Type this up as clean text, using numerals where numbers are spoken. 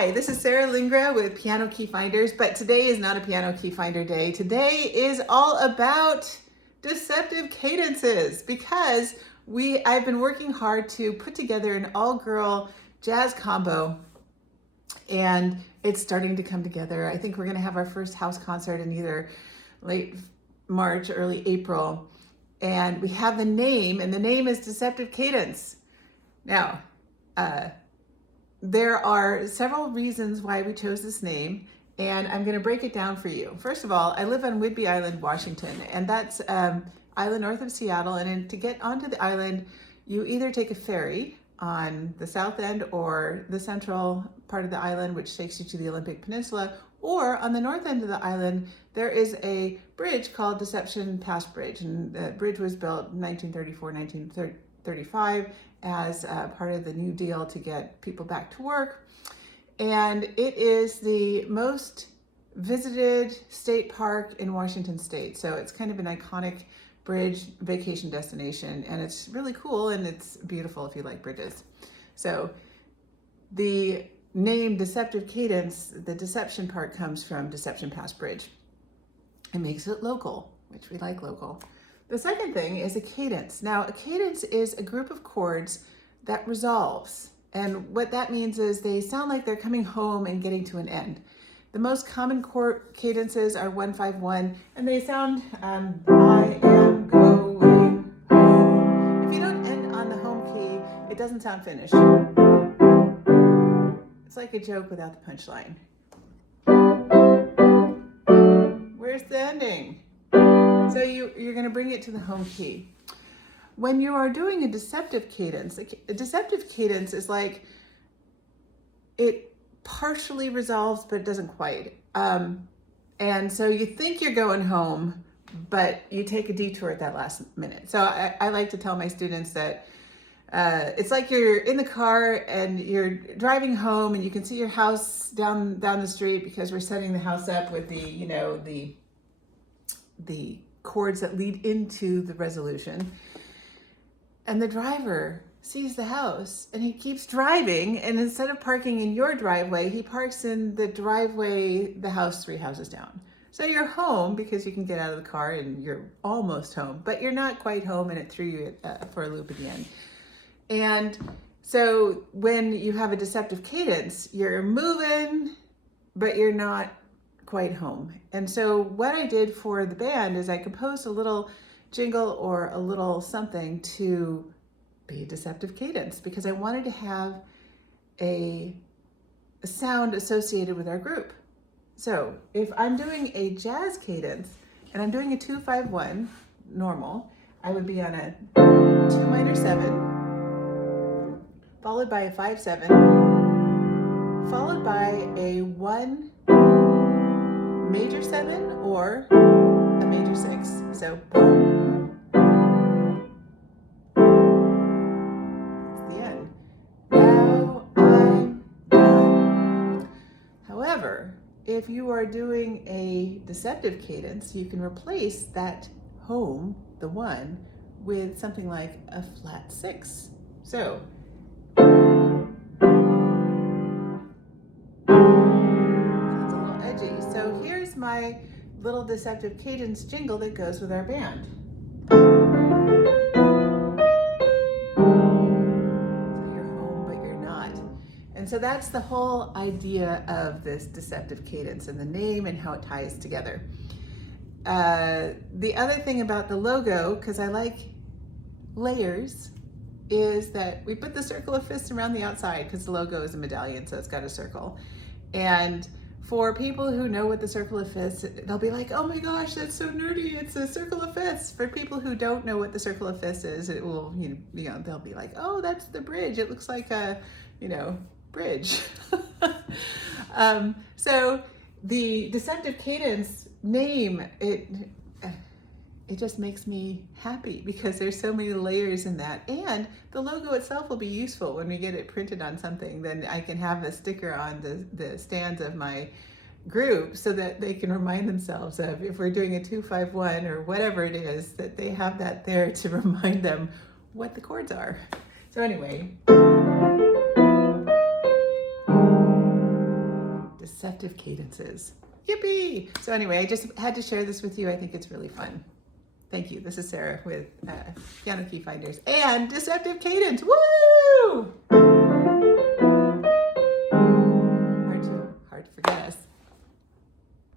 Hi, this is Sarah Lingra with Piano Key Finders, but today is not a piano key finder day. Today is all about deceptive cadences because I've been working hard to put together an all-girl jazz combo, and it's starting to come together. I think we're going to have our first house concert in either late March, early April, and we have the name, and the name is Deceptive Cadence. Now, there are several reasons why we chose this name, and I'm going to break it down for you. First of all, I live on Whidbey Island, Washington, and that's island north of Seattle. And to get onto the island, you either take a ferry on the south end or the central part of the island, which takes you to the Olympic Peninsula, or on the north end of the island, there is a bridge called Deception Pass Bridge, and the bridge was built in 1934, 1935 as part of the New Deal to get people back to work. And it is the most visited state park in Washington state. So it's kind of an iconic bridge vacation destination, and it's really cool and it's beautiful if you like bridges. So the name Deceptive Cadence, the deception part comes from Deception Pass Bridge. It makes it local, which we like local. The second thing is a cadence. Now, a cadence is a group of chords that resolves. And what that means is they sound like they're coming home and getting to an end. The most common chord cadences are 1-5-1, and they sound, I am going home. If you don't end on the home key, it doesn't sound finished. It's like a joke without the punchline. Where's the ending? So you're going to bring it to the home key. When you are doing a deceptive cadence is like it partially resolves, but it doesn't quite. And so you think you're going home, but you take a detour at that last minute. So I like to tell my students that it's like you're in the car and you're driving home, and you can see your house down the street because we're setting the house up with the chords that lead into the resolution. And the driver sees the house and he keeps driving, and instead of parking in your driveway, he parks in the driveway the house 3 houses down. So you're home because you can get out of the car and you're almost home, but you're not quite home, and it threw you for a loop again. And so when you have a deceptive cadence, you're moving, but you're not quite home. And so what I did for the band is I composed a little jingle or a little something to be a deceptive cadence, because I wanted to have a sound associated with our group. So if I'm doing a jazz cadence and I'm doing a 2-5-1 normal, I would be on a 2 minor 7, followed by a 5-7, followed by a 1 major 7 or a major 6. So boom. That's the end. Now I'm done. However, if you are doing a deceptive cadence, you can replace that home, the 1, with something like a flat 6. So sounds a little edgy. So here's my little deceptive cadence jingle that goes with our band. So you're home, but you're not. And so that's the whole idea of this deceptive cadence and the name and how it ties together. The other thing about the logo, because I like layers, is that we put the circle of fists around the outside because the logo is a medallion, so it's got a circle. And for people who know what the circle of fists, they'll be like, oh my gosh, that's so nerdy, it's a circle of fists. For people who don't know what the circle of fists is, it will, they'll be like, oh, that's the bridge. It looks like a, bridge. So the deceptive cadence name, it just makes me happy because there's so many layers in that. And the logo itself will be useful when we get it printed on something. Then I can have a sticker on the stands of my group so that they can remind themselves of, if we're doing a 2-5-1 or whatever it is, that they have that there to remind them what the chords are. So anyway. Deceptive Cadences. Yippee! So anyway, I just had to share this with you. I think it's really fun. Thank you. This is Sarah with Piano Key Finders and Deceptive Cadence. Woo!